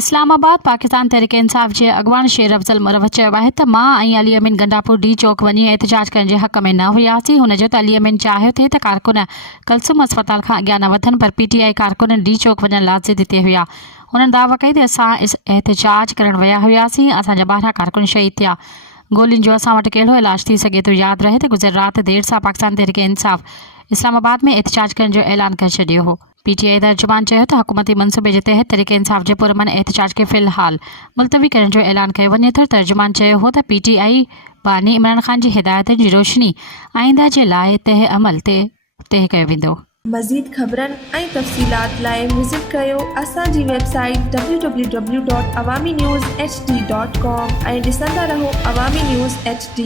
इस्लामाबाद पाकिस्तान तहरीक इंसाफ़ जे अॻवान शेर अफ़ज़ल मुरवत चयो आहे त मां ऐं अली अमीन गंडापुर डी चौक वञी एहतिजाज करण जे हक़ में न हुयासीं। हुन जो त अली अमीन चाहियो थे त कारकुन कलसुम अस्पताल खां अॻियां न वधनि, पर PTI कारकुन डी चौक वञण लाइ ज़िद ते हुया। हुननि दावा कई त असां एहतिजाज करण विया हुयासीं, असांजा 12 कारकुन शहीद थिया। गोलियुनि जो असां वटि कहिड़ो इलाज थी सघे थो। यादि रहे त गुज़िर राति देर सां पाकिस्तान तहरीक इंसाफ़ इस्लामाबाद में एहतिजाज करण जो ऐलान करे छॾियो हो। PTI तर्जुमान चयो त हुकूमती मनसूबे जे तहत तहरीक इंसाफ़ जे पुरमन एहतिजाज खे फ़िलहाल मुलतवी करण जो ऐलान कयो वञे थो। तर्जुमान चयो हो त PTI बानी इमरान ख़ान जी हिदायतुनि जी रोशनी आईंदा जे लाइ तय अमल ते तय कयो वेंदो। मज़ीद ख़बरनि ऐं तफ़सीलात लाइ विज़िट कयो असांजी वेबसाइट www.awamiNewsHD.com ऐं ॾिसंदा रहो अवामी न्यूज़ HD।